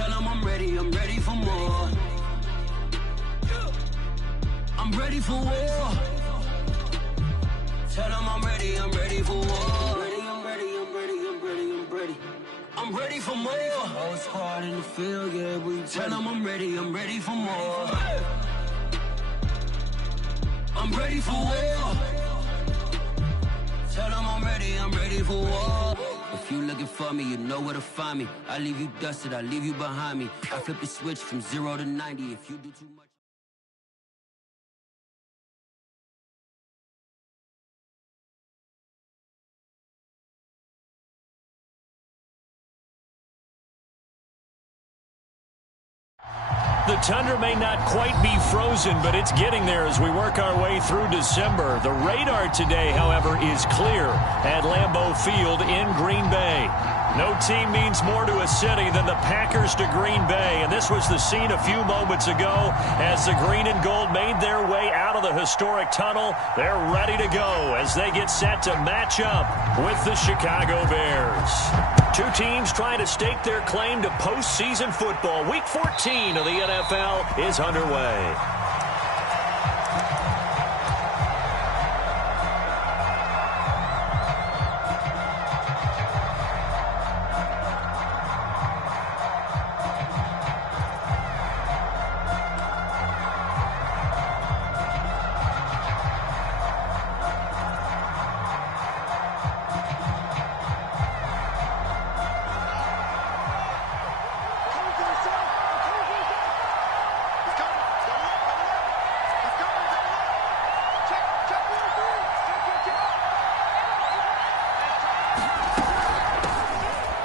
Tell them I'm ready for more. I'm ready for war. Tell them I'm ready for war. I'm ready for more. Whole squad in the field, yeah, we tell them I'm ready for more. I'm ready for war. Tell them I'm ready for war. If you looking for me, you know where to find me. I leave you dusted, I leave you behind me. I flip the switch from 0 to 90 if you do too much. The tundra may not quite be frozen, but it's getting there as we work our way through December. The radar today, however, is clear at Lambeau Field in Green Bay. No team means more to a city than the Packers to Green Bay, and this was the scene a few moments ago as the green and gold made their way out of the historic tunnel. They're ready to go as they get set to match up with the Chicago Bears. Two teams trying to stake their claim to postseason football. Week 14 of the NFL is underway.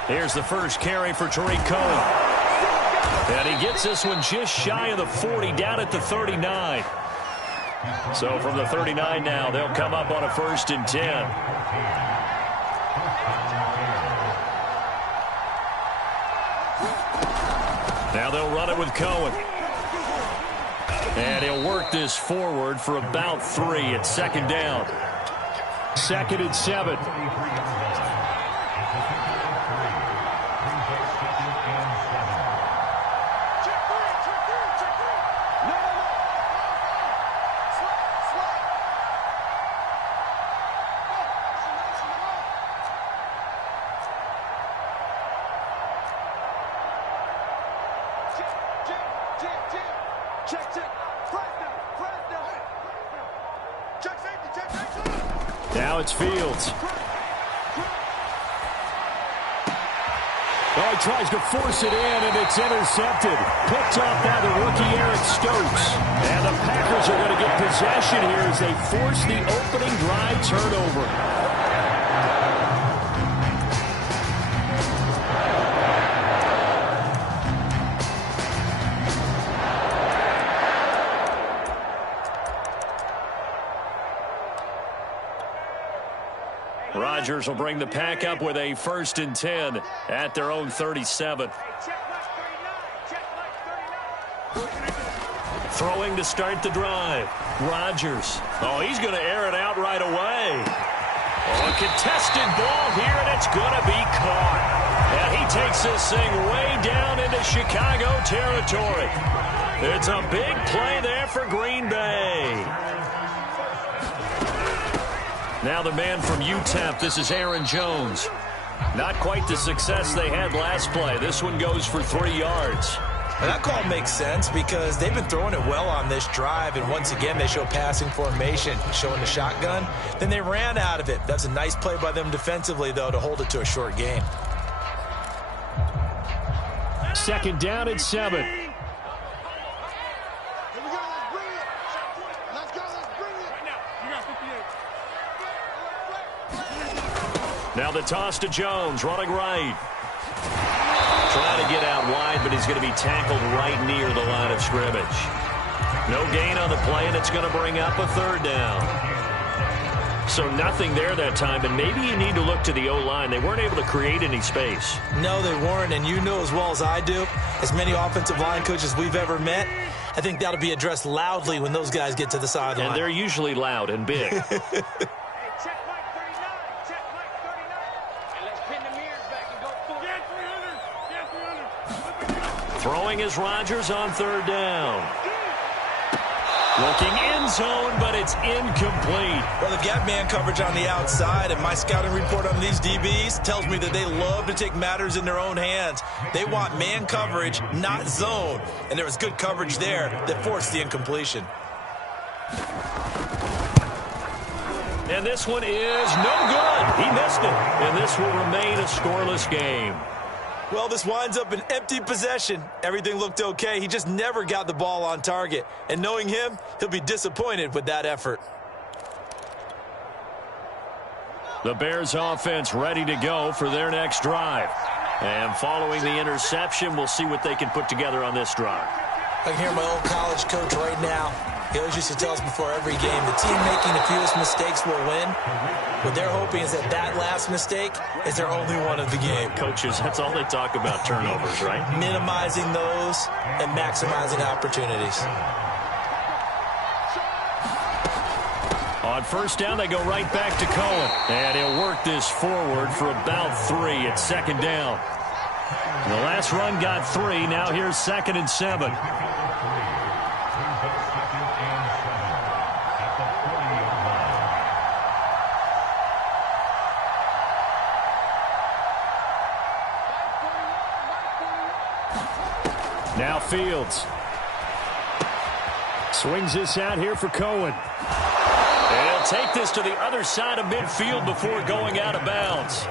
Here's the first carry for Tariq Cohen. And he gets this one just shy of the 40, down at the 39. So from the 39 now, they'll come up on a 1st and 10. Now they'll run it with Cohen. And he'll work this forward for about 3 at 2nd down. 2nd and 7. Now it's Fields. Oh, he tries to force it in, and it's intercepted. Picked off by the rookie Eric Stokes. And the Packers are going to get possession here as they force the opening drive turnover. Rodgers will bring the Pack up with a 1st and 10 at their own 37. Throwing to start the drive. Rodgers. Oh, he's going to air it out right away. Oh, a contested ball here, and it's going to be caught. And he takes this thing way down into Chicago territory. It's a big play there for Green Bay. Now the man from UTEP, this is Aaron Jones. Not quite the success they had last play. This one goes for 3 yards. And that call makes sense because they've been throwing it well on this drive, and once again they show passing formation, showing the shotgun. Then they ran out of it. That's a nice play by them defensively, though, to hold it to a short gain. 2nd down and 7. Now the toss to Jones, running right. Trying to get out wide, but he's going to be tackled right near the line of scrimmage. No gain on the play, and it's going to bring up a 3rd down. So nothing there that time, and maybe you need to look to the O-line. They weren't able to create any space. No, they weren't, and you know as well as I do, as many offensive line coaches we've ever met, I think that'll be addressed loudly when those guys get to the sideline. And they're usually loud and big. Throwing is Rodgers on third down. Looking end zone, but it's incomplete. Well, they've got man coverage on the outside, and my scouting report on these DBs tells me that they love to take matters in their own hands. They want man coverage, not zone. And there was good coverage there that forced the incompletion. And this one is no good. He missed it. And this will remain a scoreless game. Well, this winds up an empty possession. Everything looked okay. He just never got the ball on target. And knowing him, he'll be disappointed with that effort. The Bears offense ready to go for their next drive. And following the interception, we'll see what they can put together on this drive. I can hear my old college coach right now. He always used to tell us before every game, the team making the fewest mistakes will win. What they're hoping is that that last mistake is their only one of the game. Coaches, that's all they talk about, turnovers, right? Minimizing those and maximizing opportunities. On first down, they go right back to Cohen. And he'll work this forward for about 3 at second down. The last run got 3. Now here's 2nd and 7. Now Fields. Swings this out here for Cohen. And he'll take this to the other side of midfield before going out of bounds.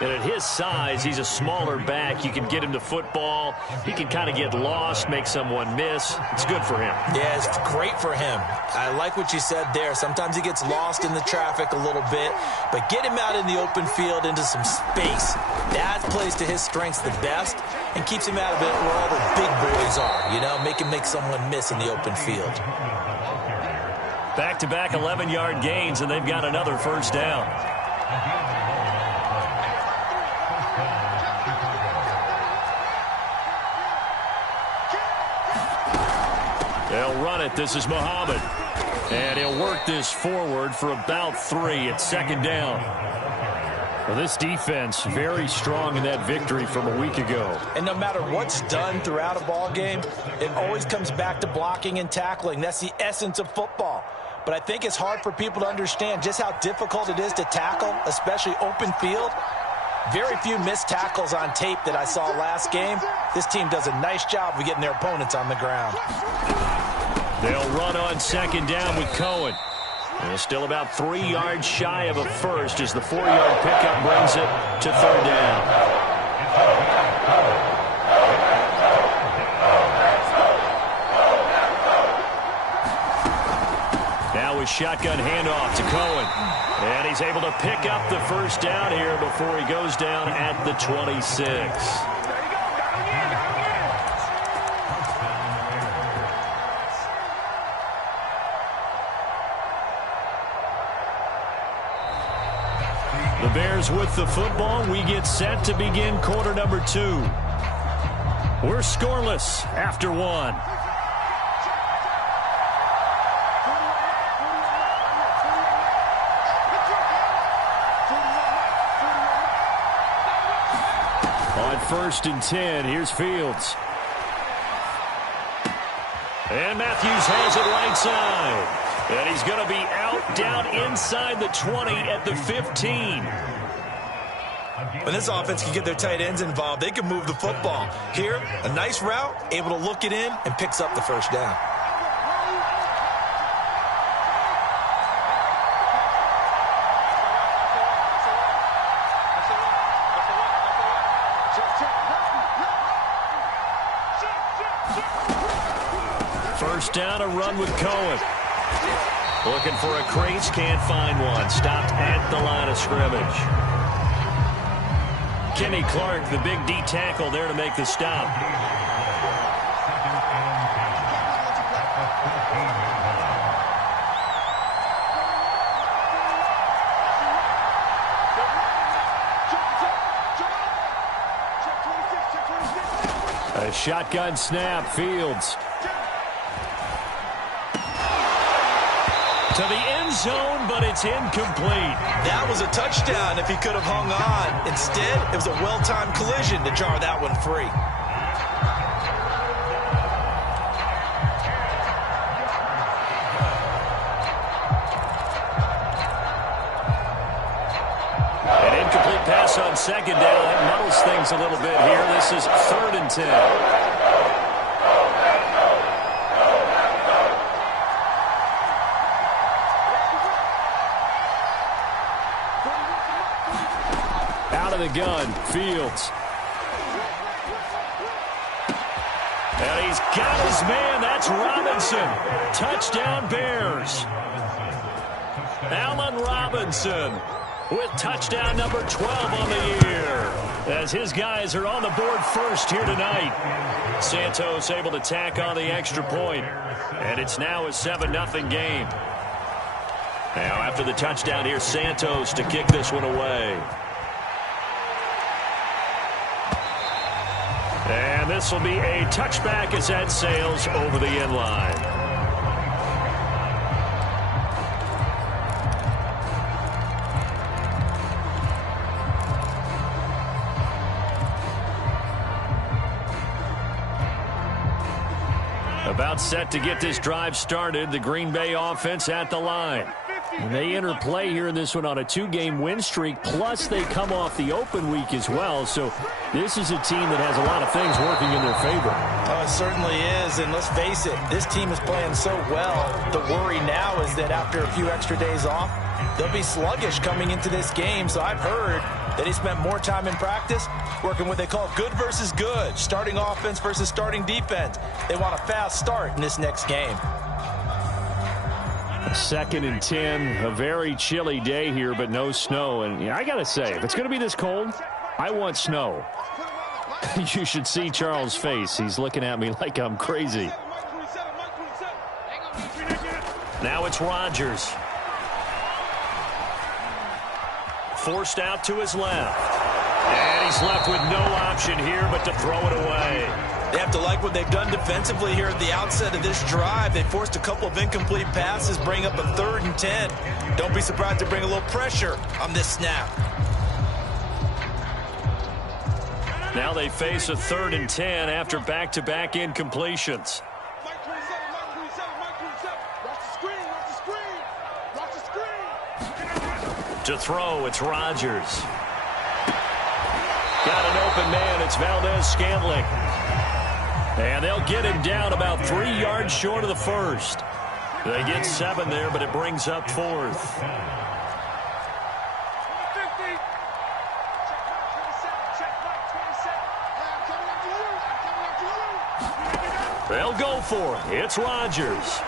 And at his size, he's a smaller back. You can get him to football. He can kind of get lost, make someone miss. It's good for him. Yeah, it's great for him. I like what you said there. Sometimes he gets lost in the traffic a little bit, but get him out in the open field into some space. That plays to his strengths the best and keeps him out of it where all the big boys are, you know, make him make someone miss in the open field. Back-to-back 11-yard gains, and they've got another first down. They'll run it. This is Muhammad. And he'll work this forward for about 3 at second down. Well, this defense very strong in that victory from a week ago. And no matter what's done throughout a ball game, it always comes back to blocking and tackling. That's the essence of football. But I think it's hard for people to understand just how difficult it is to tackle, especially open field. Very few missed tackles on tape that I saw last game. This team does a nice job of getting their opponents on the ground. They'll run on second down with Cohen. And still about 3 yards shy of a first as the 4-yard pickup brings it to third down. Now a shotgun handoff to Cohen. And he's able to pick up the first down here before he goes down at the 26. The Bears with the football. We get set to begin quarter number 2. We're scoreless after 1. On 1st and 10, here's Fields. And Matthews has it right side. And he's going to be out down inside the 20 at the 15. When this offense can get their tight ends involved, they can move the football. Here, a nice route, able to look it in, and picks up the first down. First down, a run with Cohen. Looking for a crease, can't find one. Stopped at the line of scrimmage. Kenny Clark, the big D tackle there to make the stop. A shotgun snap, Fields. To the end zone, but it's incomplete. That was a touchdown if he could have hung on. Instead, it was a well-timed collision to jar that one free. pass on second down. That muddles things a little bit here. This is 3rd and 10. Out of the gun, Fields. And he's got his man. That's Robinson. Touchdown, Bears. Allen Robinson with touchdown number 12 on the year. As his guys are on the board first here tonight. Santos able to tack on the extra point. And it's now a 7-0 game. Now after the touchdown here, Santos to kick this one away. And this will be a touchback as that sails over the end line. About set to get this drive started. The Green Bay offense at the line. And they enter play here in this one on a 2-game win streak, plus they come off the open week as well. So this is a team that has a lot of things working in their favor. Oh, it certainly is, and let's face it, this team is playing so well. The worry now is that after a few extra days off, they'll be sluggish coming into this game. So I've heard that he spent more time in practice working what they call good versus good, starting offense versus starting defense. They want a fast start in this next game. 2nd and 10, a very chilly day here, but no snow. And I got to say, if it's going to be this cold, I want snow. You should see Charles' face. He's looking at me like I'm crazy. Now it's Rodgers. Forced out to his left. And he's left with no option here but to throw it away. They have to like what they've done defensively here at the outset of this drive. They forced a couple of incomplete passes, bring up a 3rd and 10. Don't be surprised to bring a little pressure on this snap. Now they face a 3rd and 10 after back-to-back incompletions. To throw, it's Rodgers. Got an open man. It's Valdez-Scantling. And they'll get him down about 3 yards short of the first. They get 7 there, but it brings up 4th. They'll go for it. It's Rodgers.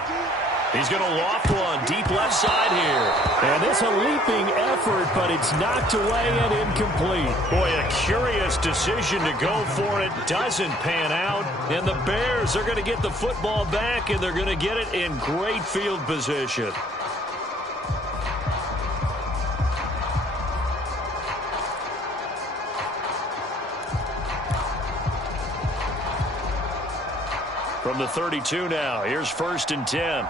He's going to loft one deep left side here. And it's a leaping effort, but it's knocked away and incomplete. Boy, a curious decision to go for it. Doesn't pan out. And the Bears are going to get the football back, and they're going to get it in great field position. From the 32 now, here's 1st and 10.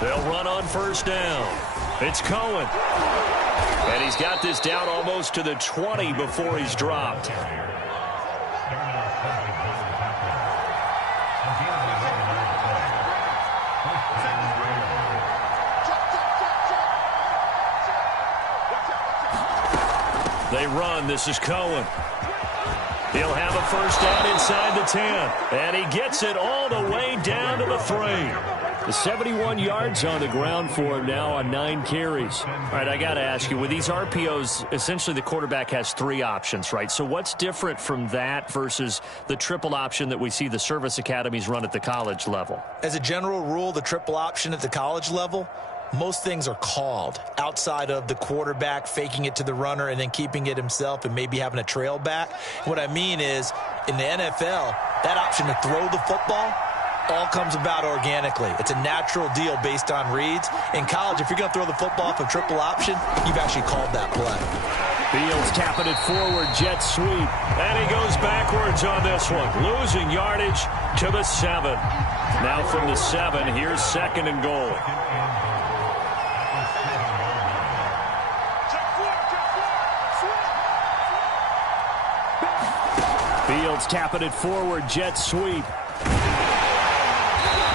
They'll run on 1st down. It's Cohen. And he's got this down almost to the 20 before he's dropped. They run. This is Cohen. He'll have a 1st down inside the 10. And he gets it all the way down to the 3. The 71 yards on the ground for him now on 9 carries. All right, I got to ask you, with these RPOs, essentially the quarterback has 3 options, right? So what's different from that versus the triple option that we see the service academies run at the college level? As a general rule, the triple option at the college level, most things are called outside of the quarterback faking it to the runner and then keeping it himself and maybe having a trail back. What I mean is, in the NFL, that option to throw the football all comes about organically. It's a natural deal based on reads. In college, if you're going to throw the football for triple option, you've actually called that play. Fields tapping it forward, jet sweep. And he goes backwards on this one, losing yardage to the 7. Now from the 7, here's 2nd and goal. Fields tapping it forward, jet sweep.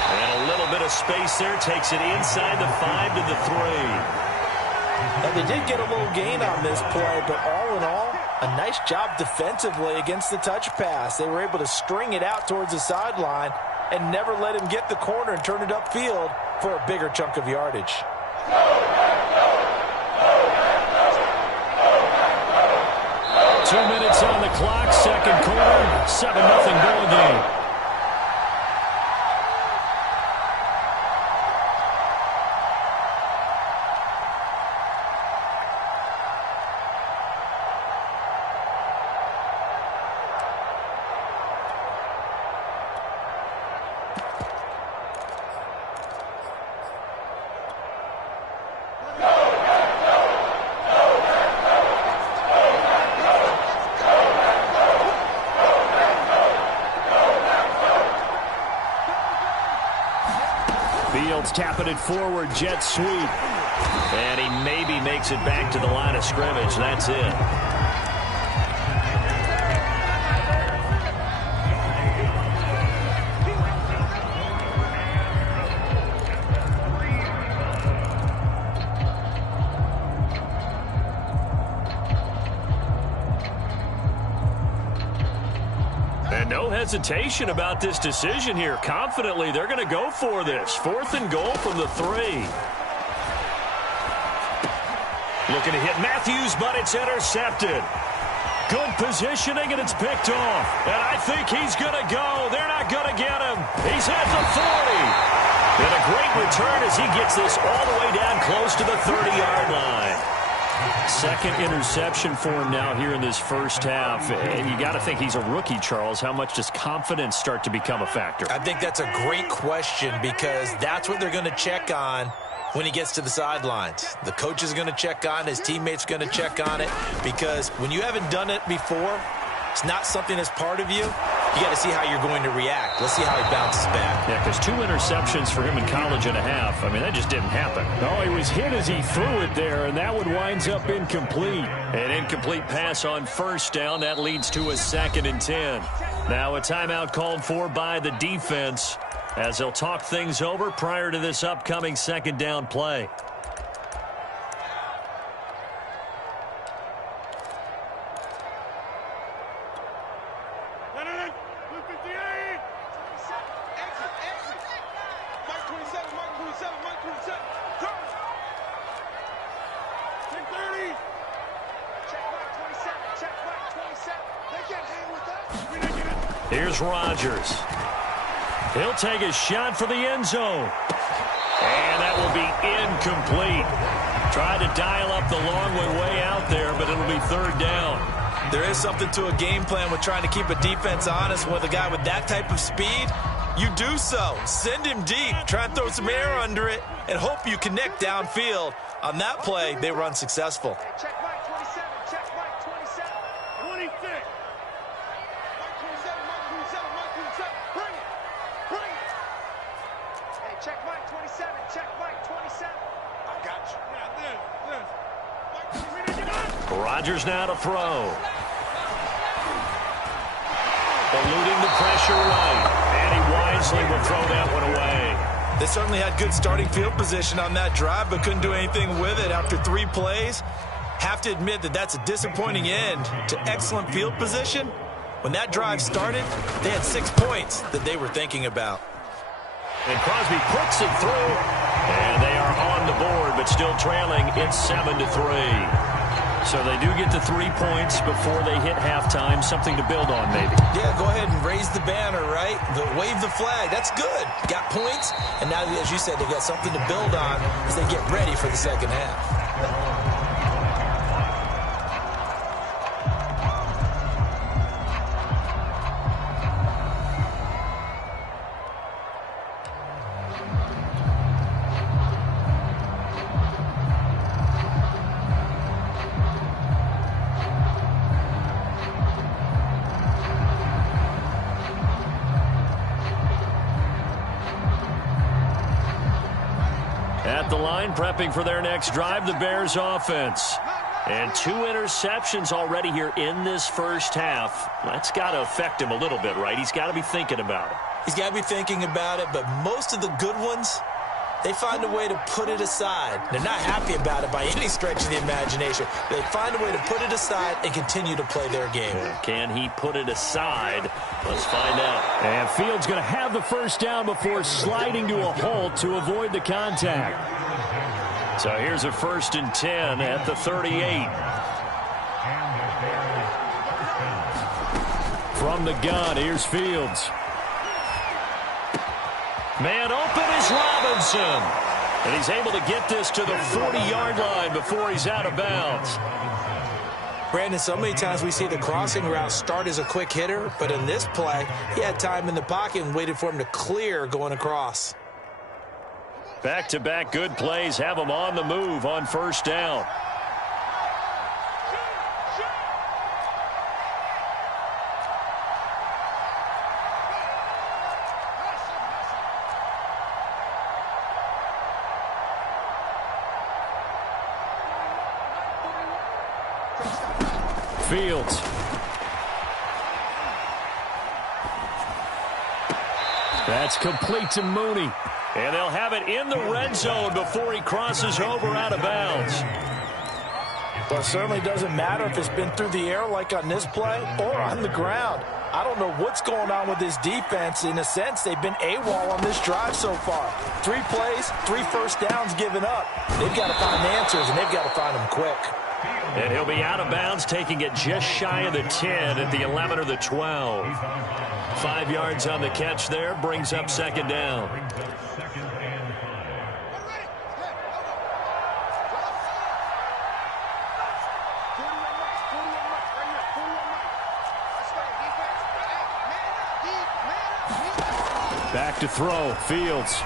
And a little bit of space there, takes it inside the 5 to the 3. Now, they did get a little gain on this play, but all in all, a nice job defensively against the touch pass. They were able to string it out towards the sideline and never let him get the corner and turn it upfield for a bigger chunk of yardage. 2 minutes on the clock, second quarter, 7-0 ball game. Fields tapping it forward, jet sweep. And he maybe makes it back to the line of scrimmage. That's it. And no hesitation about this decision here. Confidently, they're going to go for this. 4th and goal from the 3. Looking to hit Matthews, but it's intercepted. Good positioning, and it's picked off. And I think he's going to go. They're not going to get him. He's at the 40. And a great return as he gets this all the way down close to the 30-yard line. Second interception for him now here in this first half. And you got to think he's a rookie, Charles. How much does confidence start to become a factor? I think that's a great question because that's what they're going to check on when he gets to the sidelines. The coach is going to check on, his teammates going to check on it, because when you haven't done it before, it's not something that's part of you. You got to see how you're going to react. Let's see how he bounces back. Yeah, because 2 interceptions for him in college and a half. I mean, that just didn't happen. No, he was hit as he threw it there, and that one winds up incomplete. An incomplete pass on first down. That leads to a 2nd and 10. Now a timeout called for by the defense as they'll talk things over prior to this upcoming 2nd down play. Here's Rodgers. He'll take a shot for the end zone. And that will be incomplete. Tried to dial up the long way out there, but it'll be 3rd down. There is something to a game plan with trying to keep a defense honest. With a guy with that type of speed, you do so. Send him deep. Try and throw some air under it and hope you connect downfield. On that play, they were unsuccessful. Check Mike 27. Check Mike 27. 26. Mike 27. Mike 27. Mike 27. Bring it. Bring it. Hey, check Mike 27. Check Mike 27. I got you. Yeah, this. Mike, Rodgers now to throw. Eluding the pressure right. And he wisely will throw that one away. They certainly had good starting field position on that drive, but couldn't do anything with it after 3 plays. Have to admit that that's a disappointing end to excellent field position. When that drive started, they had 6 points that they were thinking about. And Crosby puts it through. And they are on the board, but still trailing. It's 7-3. So they do get the 3 points before they hit halftime. Something to build on, maybe. Yeah, go ahead and raise the banner, right? Wave the flag. That's good. Got points. And now, as you said, they got something to build on as they get ready for the second half. At the line, prepping for their next drive, the Bears offense. And 2 interceptions already here in this first half. That's got to affect him a little bit, right? He's got to be thinking about it. He's got to be thinking about it, but most of the good ones, they find a way to put it aside. They're not happy about it by any stretch of the imagination. They find a way to put it aside and continue to play their game. Can he put it aside? Let's find out. And Fields going to have the first down before sliding to a halt to avoid the contact. So here's a 1st and 10 at the 38. From the gun, here's Fields. Man open is Robinson. And he's able to get this to the 40-yard line before he's out of bounds. Brandon, so many times we see the crossing route start as a quick hitter, but in this play, he had time in the pocket and waited for him to clear going across. Back-to-back good plays have him on the move on 1st down. Fields. That's complete to Mooney. And they'll have it in the red zone before he crosses over out of bounds. Well, it certainly doesn't matter if it's been through the air like on this play or on the ground. I don't know what's going on with this defense. In a sense, they've been AWOL on this drive so far. 3 plays, 3 first downs given up. They've got to find answers, and they've got to find them quick. And he'll be out of bounds, taking it just shy of the 10 at the 11 or the 12. 5 yards on the catch there, brings up 2nd down. Back to throw, Fields.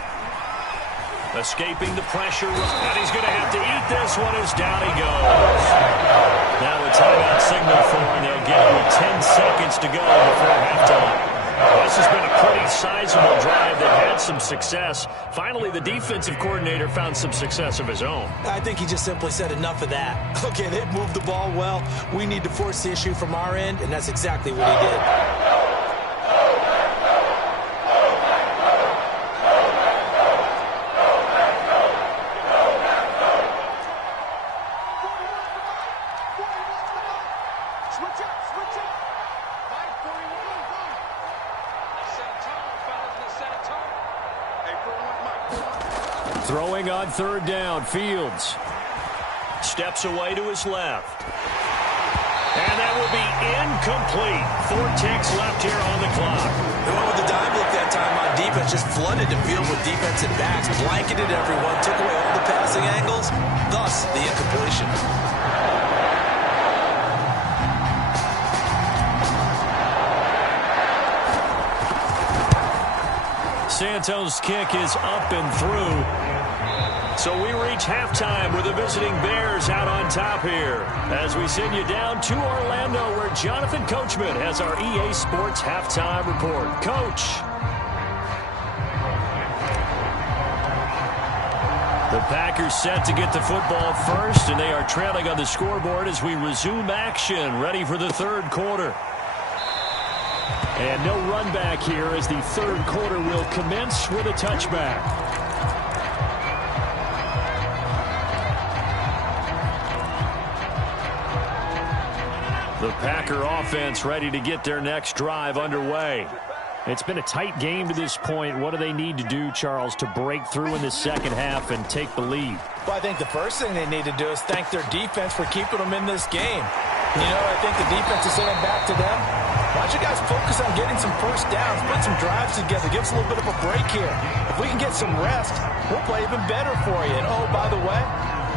Escaping the pressure, and he's going to have to eat this one as down he goes. Now a timeout signal for him. They'll give him 10 seconds to go before halftime. This has been a pretty sizable drive that had some success. Finally, the defensive coordinator found some success of his own. I think he just simply said enough of that. Okay, they've moved the ball well. We need to force the issue from our end, and that's exactly what he did. Throwing on 3rd down, Fields. Steps away to his left. And that will be incomplete. 4 ticks left here on the clock. They went with the dime look that time on defense, just flooded the field with defensive backs, blanketed everyone, took away all the passing angles, thus the incompletion. Santos' kick is up and through. So we reach halftime with the visiting Bears out on top here as we send you down to Orlando where Jonathan Coachman has our EA Sports halftime report. Coach. The Packers set to get the football first, and they are trailing on the scoreboard as we resume action, ready for the 3rd quarter. And no run back here as the 3rd quarter will commence with a touchback. The Packer offense ready to get their next drive underway. It's been a tight game to this point. What do they need to do, Charles, to break through in the 2nd half and take the lead? Well, I think the first thing they need to do is thank their defense for keeping them in this game. You know, I think the defense is saying back to them, why don't you guys focus on getting some first downs, put some drives together, give us a little bit of a break here. If we can get some rest, we'll play even better for you. And, oh, by the way,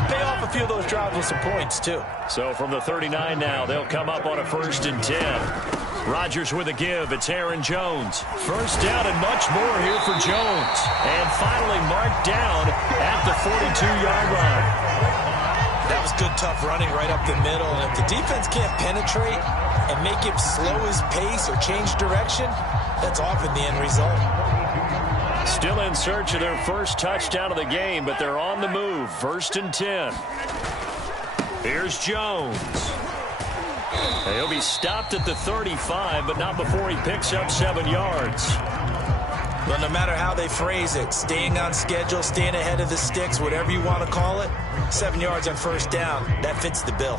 pay off a few of those drives with some points, too. So from the 39 now, they'll come up on a 1st and 10. Rodgers with a give. It's Aaron Jones. First down and much more here for Jones. And finally marked down at the 42-yard line. That was good, tough running right up the middle. And if the defense can't penetrate and make him slow his pace or change direction, that's often the end result. Still in search of their first touchdown of the game, but they're on the move. 1st and 10. Here's Jones. He'll be stopped at the 35, but not before he picks up 7 yards. Well, no matter how they phrase it, staying on schedule, staying ahead of the sticks, whatever you want to call it, 7 yards on first down, that fits the bill.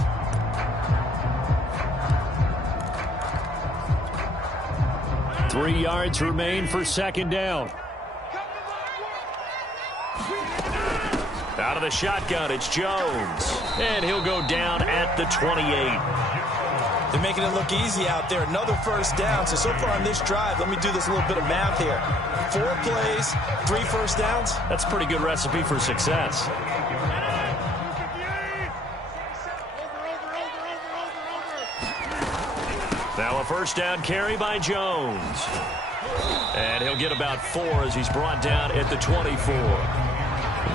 Three yards remain for second down. Out of the shotgun, it's Jones. And he'll go down at the 28. They're making it look easy out there. Another first down. So far on this drive, let me do this little bit of math here. 4 plays, 3 first downs. That's a pretty good recipe for success. Now a first down carry by Jones. And he'll get about 4 as he's brought down at the 24.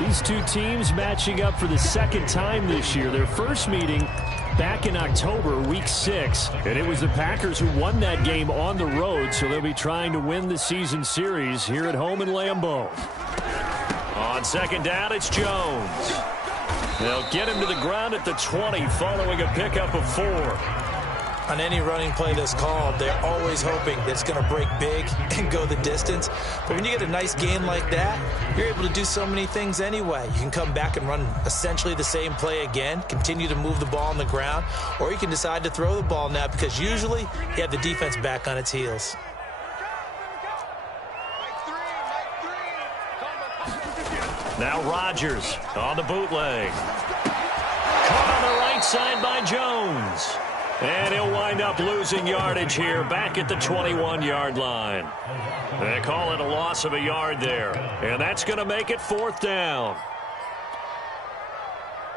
These two teams matching up for the second time this year. Their first meeting back in October, week 6. And it was the Packers who won that game on the road, so they'll be trying to win the season series here at home in Lambeau. On second down, it's Jones. They'll get him to the ground at the 20 following a pickup of 4. On any running play that's called, they're always hoping that it's going to break big and go the distance. But when you get a nice gain like that, you're able to do so many things anyway. You can come back and run essentially the same play again, continue to move the ball on the ground, or you can decide to throw the ball now because usually you have the defense back on its heels. Now Rodgers on the bootleg. Caught on the right side by Jones. And he'll wind up losing yardage here back at the 21-yard line. They call it a loss of a yard there. And that's going to make it 4th down.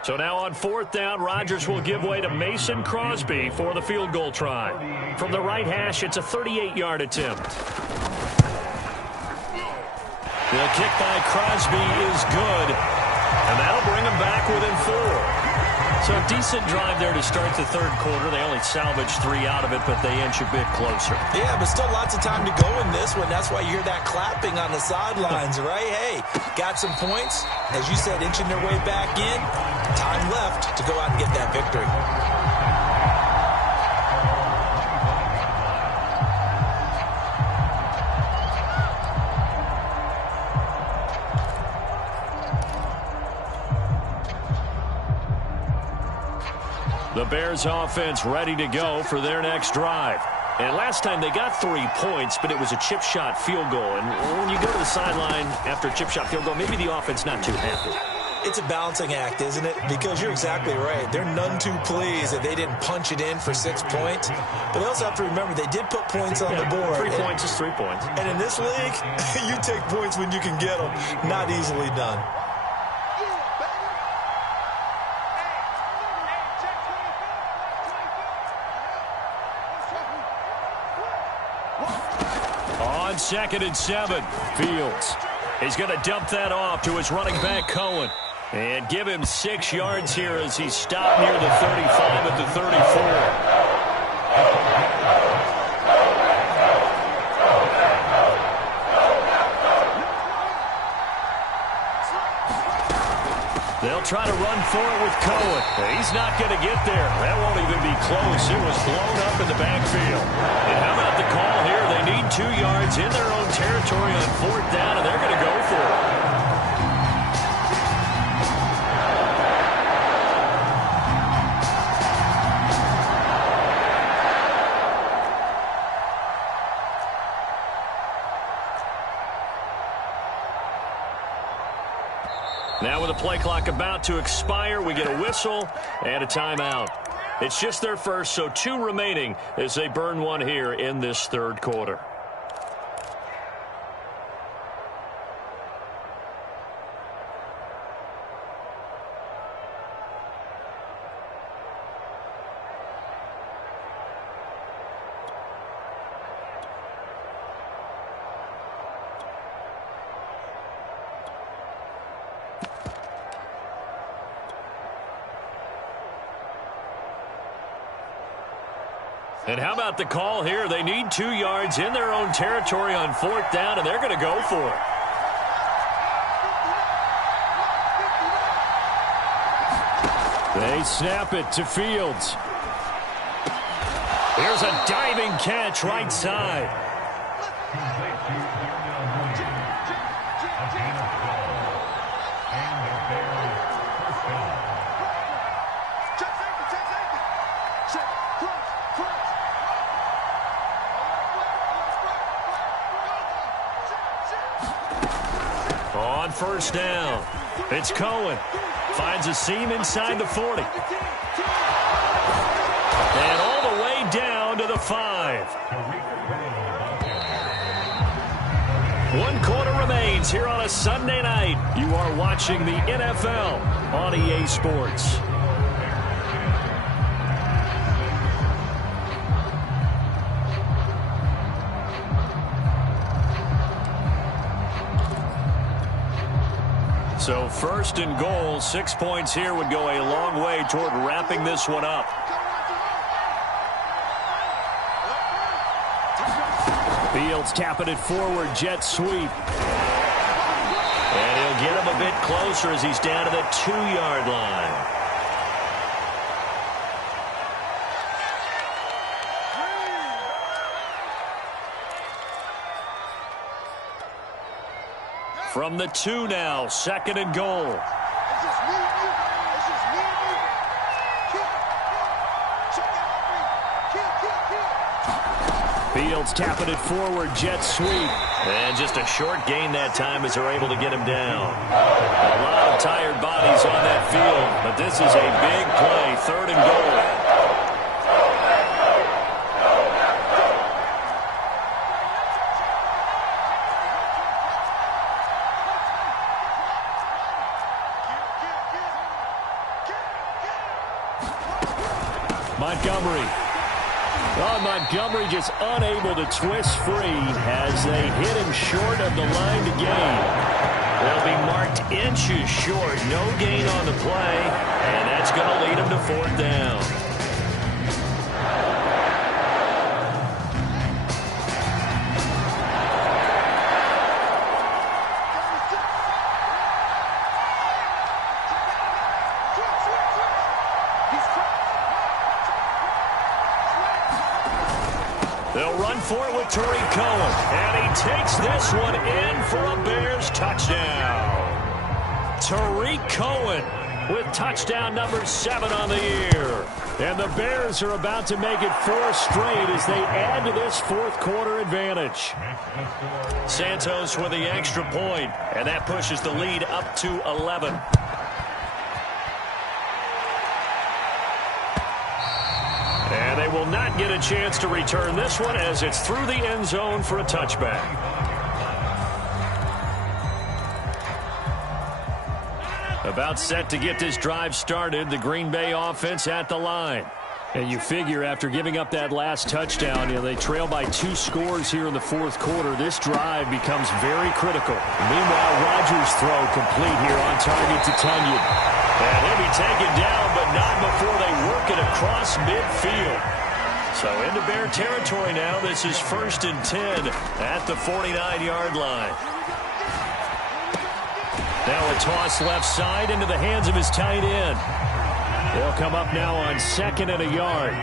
So now on 4th down, Rodgers will give way to Mason Crosby for the field goal try. From the right hash, it's a 38-yard attempt. The kick by Crosby is good. And that'll bring him back within 4. So a decent drive there to start the third quarter. They only salvaged 3 out of it, but they inch a bit closer. Yeah, but still lots of time to go in this one. That's why you hear that clapping on the sidelines, right? Hey, got some points. As you said, inching their way back in. Time left to go out and get that victory. The Bears offense ready to go for their next drive. And last time they got 3 points, but it was a chip shot field goal. And when you go to the sideline after a chip shot field goal, maybe the offense not too happy. It's a balancing act, isn't it? Because you're exactly right. They're none too pleased that they didn't punch it in for 6 points. But they also have to remember they did put points on the board. 3 points is 3 points. And in this league, you take points when you can get them. Not easily done. On 2nd and 7, Fields. He's going to dump that off to his running back, Cohen. And give him 6 yards here as he's stopped near the 35 at the 34. They'll try to run for it with Cohen. He's not going to get there. That won't even be close. It was blown up in the backfield. And how about the call here? They need 2 yards in their own territory on 4th down, and they're going to go for it. Now with the play clock about to expire, we get a whistle and a timeout. It's just their first, so 2 remaining as they burn 1 here in this third quarter. And how about the call here? They need 2 yards in their own territory on 4th down, and they're going to go for it. They snap it to Fields. Here's a diving catch right side. On first down, it's Cohen. Finds a seam inside the 40. And all the way down to the 5. 1 quarter remains here on a Sunday night. You are watching the NFL on EA Sports. So first and goal, 6 points here would go a long way toward wrapping this one up. Fields tapping it forward, jet sweep. And he'll get him a bit closer as he's down to the 2-yard line. From the 2 now, 2nd and goal. Fields tapping it forward, jet sweep. And just a short gain that time as they're able to get him down. A lot of tired bodies on that field, but this is a big play, 3rd and goal. Montgomery just unable to twist free as they hit him short of the line to gain. They'll be marked inches short. No gain on the play, and that's going to lead him to 4th down. They'll run for it with Tariq Cohen. And he takes this one in for a Bears touchdown. Tariq Cohen with touchdown number 7 on the year. And the Bears are about to make it 4 straight as they add to this 4th quarter advantage. Santos with the extra point, and that pushes the lead up to 11. And they will not get a chance to return this one as it's through the end zone for a touchback. About set to get this drive started, the Green Bay offense at the line. And you figure after giving up that last touchdown, they trail by 2 scores here in the 4th quarter. This drive becomes very critical. Meanwhile, Rodgers' throw complete here on target to Tunyon. And he'll be taken down, but not before they work it across midfield. So into Bear territory now. This is 1st and 10 at the 49-yard line. Now a toss left side into the hands of his tight end. They'll come up now on 2nd and a yard.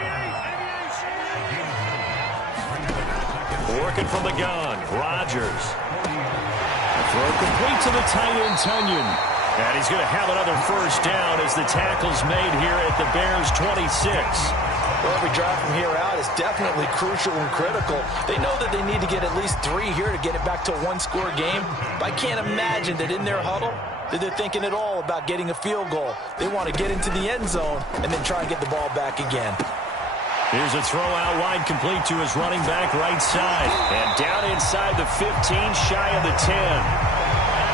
Working from the gun, Rodgers. Throw complete to the tight end, Tunyon. And he's going to have another 1st down as the tackle's made here at the Bears' 26. Well, every drive from here out is definitely crucial and critical. They know that they need to get at least 3 here to get it back to a 1-score game. But I can't imagine that in their huddle that they're thinking at all about getting a field goal. They want to get into the end zone and then try and get the ball back again. Here's a throw out wide complete to his running back right side. And down inside the 15, shy of the 10.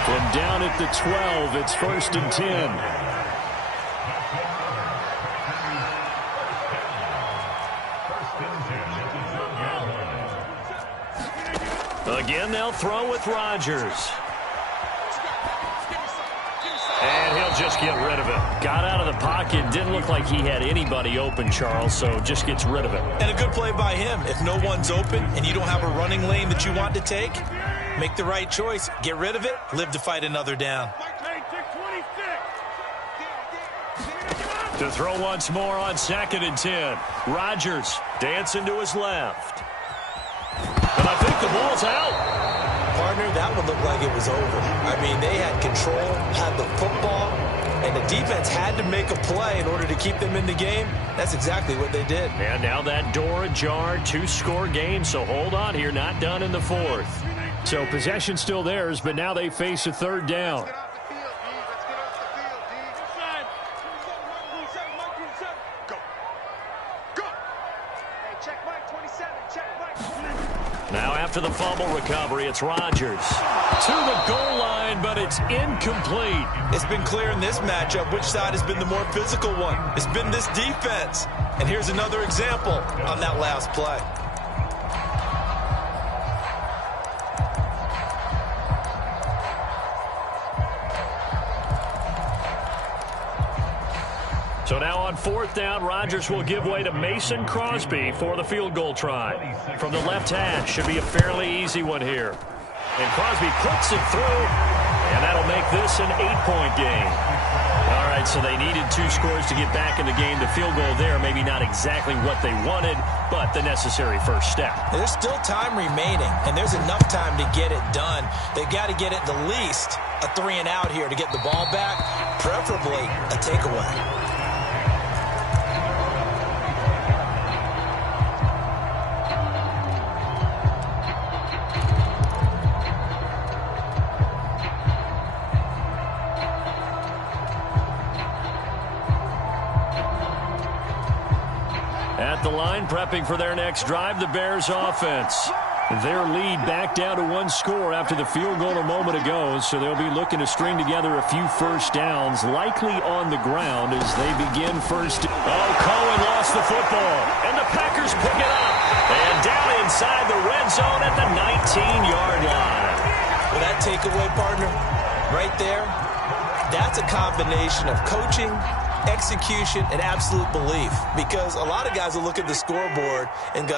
From down at the 12, it's 1st and 10. Again, they'll throw with Rodgers. And he'll just get rid of it. Got out of the pocket. Didn't look like he had anybody open, Charles, so just gets rid of it. And a good play by him. If no one's open and you don't have a running lane that you want to take, make the right choice. Get rid of it. Live to fight another down. To throw once more on 2nd and 10. Rodgers dancing to his left. And I think the ball's out. Partner, that one looked like it was over. I mean, they had control, had the football, and the defense had to make a play in order to keep them in the game. That's exactly what they did. And now that door ajar, 2-score game, so hold on here, not done in the 4th. So possession still theirs, but now they face a 3rd down. Now after the fumble recovery, it's Rodgers to the goal line, but it's incomplete. It's been clear in this matchup which side has been the more physical one. It's been this defense. And here's another example on that last play. So now on 4th down, Rodgers will give way to Mason Crosby for the field goal try. From the left hash, should be a fairly easy one here. And Crosby puts it through, and that'll make this an 8-point game. All right, so they needed 2 scores to get back in the game. The field goal there, maybe not exactly what they wanted, but the necessary first step. There's still time remaining, and there's enough time to get it done. They've got to get at the least a 3-and-out here to get the ball back, preferably a takeaway. At the line, prepping for their next drive, the Bears offense. Their lead back down to 1 score after the field goal a moment ago, so they'll be looking to string together a few first downs, likely on the ground as they begin first. Oh, Cohen lost the football, and the Packers pick it up. And down inside the red zone at the 19-yard line. Well, that takeaway, partner, right there, that's a combination of coaching, execution, and absolute belief, because a lot of guys will look at the scoreboard and go,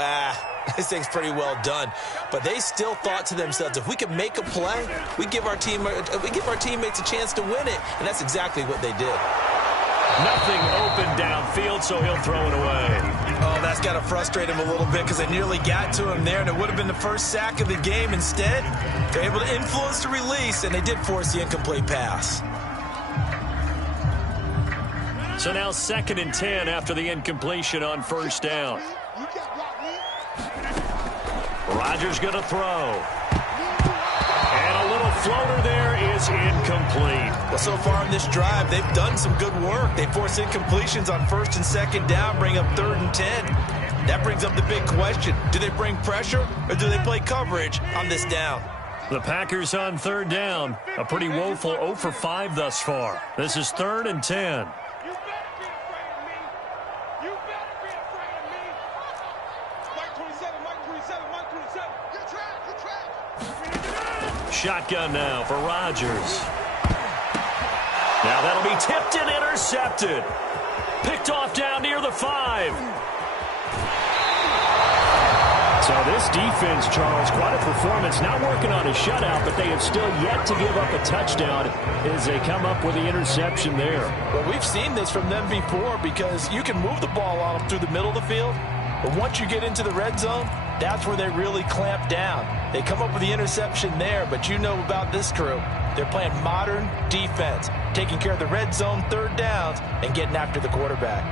this thing's pretty well done. But they still thought to themselves, if we can make a play, we give our teammates a chance to win it, and that's exactly what they did. Nothing open downfield, so he'll throw it away. Oh, that's got to frustrate him a little bit because they nearly got to him there, and it would have been the first sack of the game. Instead, they're able to influence the release, and they did force the incomplete pass. So now 2nd and 10 after the incompletion on 1st down. Rodgers going to throw. And a little floater there is incomplete. Well, so far in this drive, they've done some good work. They force incompletions on 1st and 2nd down, bring up 3rd and 10. That brings up the big question. Do they bring pressure or do they play coverage on this down? The Packers on 3rd down. A pretty woeful 0 for 5 thus far. This is 3rd and 10. Shotgun now for Rodgers. Now that'll be tipped and intercepted. Picked off down near the 5. So this defense, Charles, quite a performance. Not working on a shutout, but they have still yet to give up a touchdown as they come up with the interception there. Well, we've seen this from them before because you can move the ball on them through the middle of the field, but once you get into the red zone, that's where they really clamp down. They come up with the interception there, but you know about this crew. They're playing modern defense, taking care of the red zone 3rd downs and getting after the quarterback.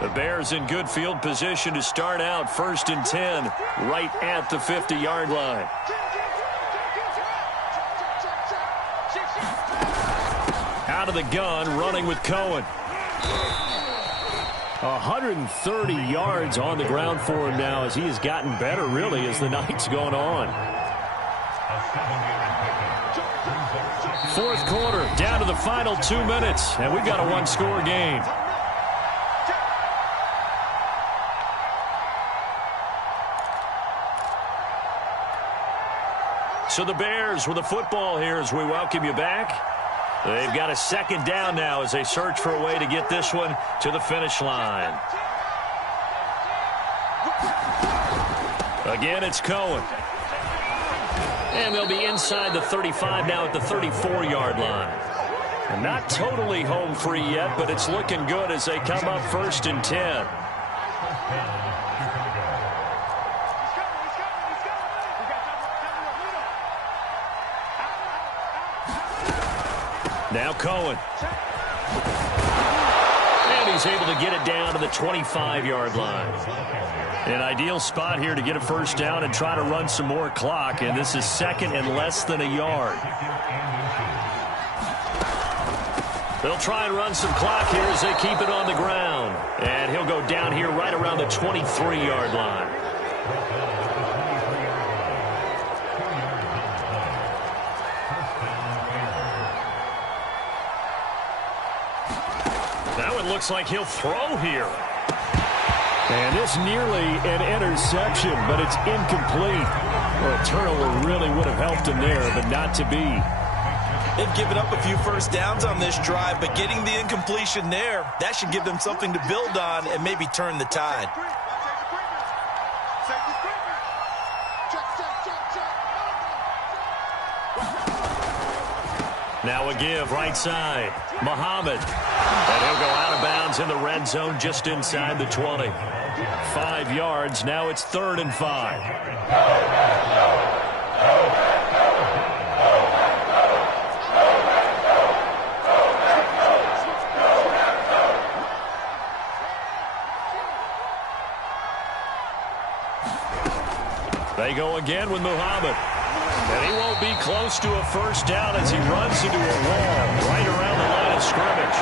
The Bears in good field position to start out 1st and 10 right at the 50-yard line. Out of the gun, running with Cohen. 130 yards on the ground for him now as he has gotten better, really, as the night's gone on. 4th quarter, down to the final 2 minutes, and we've got a 1-score game. So the Bears with the football here as we welcome you back. They've got a 2nd down now as they search for a way to get this one to the finish line. Again, it's Cohen. And they'll be inside the 35 now at the 34-yard line. And not totally home free yet, but it's looking good as they come up 1st and 10. Now Cohen. And he's able to get it down to the 25-yard line. An ideal spot here to get a first down and try to run some more clock, and this is 2nd and less than a yard. They'll try and run some clock here as they keep it on the ground. And he'll go down here right around the 23-yard line. Now it looks like he'll throw here. And it's nearly an interception, but it's incomplete. Well, a turnover really would have helped him there, but not to be. They've given up a few first downs on this drive, but getting the incompletion there, that should give them something to build on and maybe turn the tide. Now a give right side. Muhammad. And he'll go out of bounds in the red zone just inside the 20. 5 yards. Now it's 3rd and 5. They go again with Muhammad. And he won't be close to a first down as he runs into a wall right around the line of scrimmage.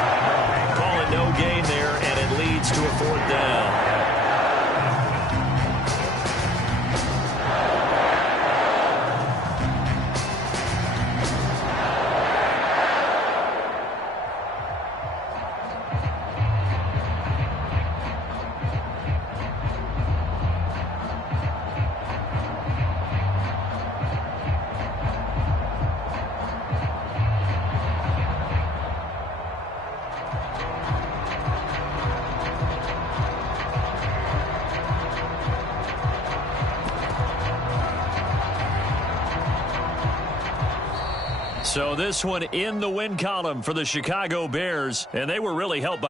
Call it no gain there, and it leads to a 4th down. So this one in the win column for the Chicago Bears, and they were really helped by